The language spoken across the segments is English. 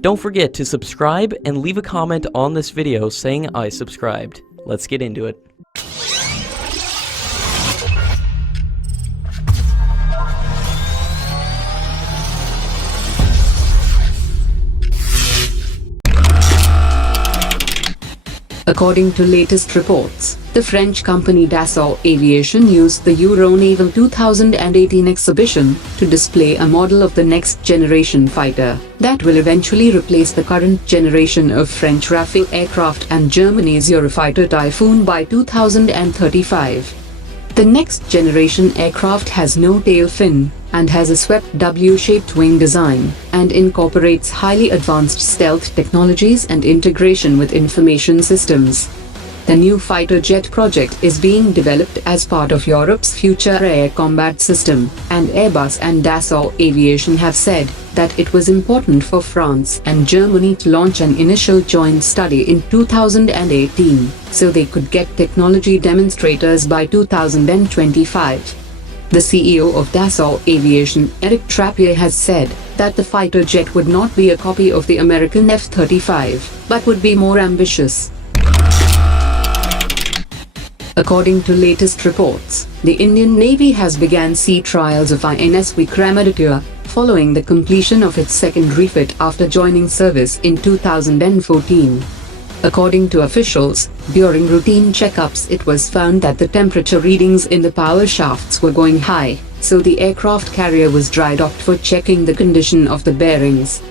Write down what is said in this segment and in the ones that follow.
Don't forget to subscribe and leave a comment on this video saying I subscribed. Let's get into it. According to latest reports, the French company Dassault Aviation used the Euronaval 2018 exhibition to display a model of the next-generation fighter that will eventually replace the current generation of French Rafale aircraft and Germany's Eurofighter Typhoon by 2035. The next-generation aircraft has no tail fin and has a swept W-shaped wing design and incorporates highly advanced stealth technologies and integration with information systems. The new fighter jet project is being developed as part of Europe's future air combat system, and Airbus and Dassault Aviation have said that it was important for France and Germany to launch an initial joint study in 2018 so they could get technology demonstrators by 2025. The CEO of Dassault Aviation, Eric Trappier, has said that the fighter jet would not be a copy of the American F-35, but would be more ambitious. According to latest reports, the Indian Navy has begun sea trials of INS Vikramaditya following the completion of its second refit after joining service in 2014. According to officials, during routine checkups it was found that the temperature readings in the power shafts were going high, so the aircraft carrier was dry docked for checking the condition of the bearings.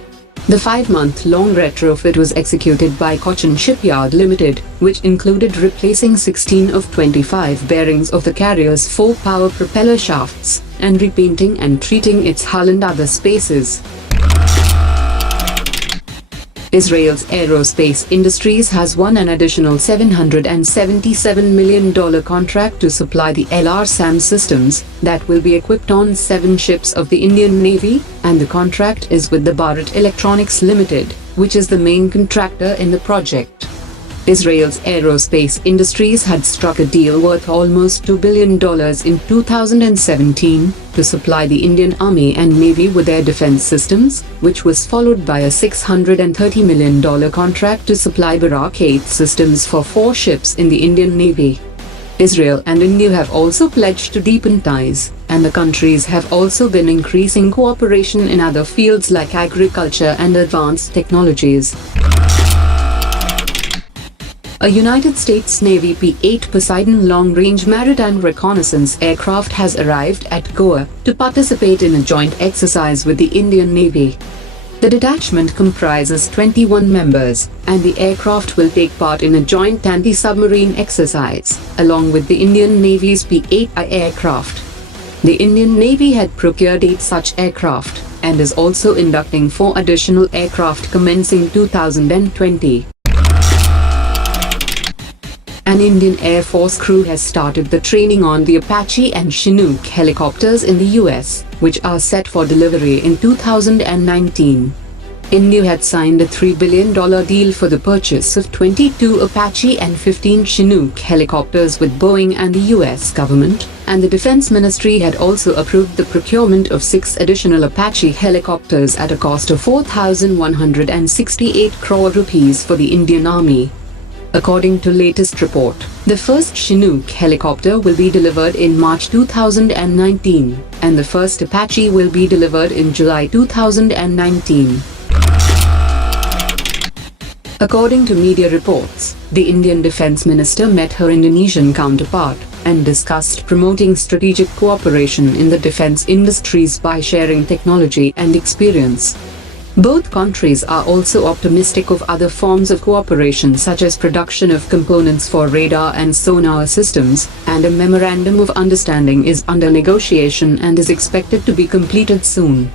The 5-month-long retrofit was executed by Cochin Shipyard Limited, which included replacing 16 of 25 bearings of the carrier's 4 power propeller shafts, and repainting and treating its hull and other spaces. Israel's Aerospace Industries has won an additional $777 million contract to supply the LRSAM systems that will be equipped on 7 ships of the Indian Navy, and the contract is with the Bharat Electronics Limited, which is the main contractor in the project. Israel's Aerospace Industries had struck a deal worth almost $2 billion in 2017 to supply the Indian Army and Navy with air defense systems, which was followed by a $630 million contract to supply Barak 8 systems for 4 ships in the Indian Navy. Israel and India have also pledged to deepen ties, and the countries have also been increasing cooperation in other fields like agriculture and advanced technologies. A United States Navy P-8 Poseidon long-range maritime reconnaissance aircraft has arrived at Goa to participate in a joint exercise with the Indian Navy. The detachment comprises 21 members, and the aircraft will take part in a joint anti-submarine exercise, along with the Indian Navy's P-8I aircraft. The Indian Navy had procured 8 such aircraft, and is also inducting 4 additional aircraft commencing 2020. An Indian Air Force crew has started the training on the Apache and Chinook helicopters in the US, which are set for delivery in 2019. India had signed a $3 billion deal for the purchase of 22 Apache and 15 Chinook helicopters with Boeing and the US government, and the Defense Ministry had also approved the procurement of 6 additional Apache helicopters at a cost of 4,168 crore rupees for the Indian Army. According to latest report, the first Chinook helicopter will be delivered in March 2019, and the first Apache will be delivered in July 2019. According to media reports, the Indian Defence Minister met her Indonesian counterpart and discussed promoting strategic cooperation in the defence industries by sharing technology and experience. Both countries are also optimistic of other forms of cooperation such as production of components for radar and sonar systems, and a memorandum of understanding is under negotiation and is expected to be completed soon.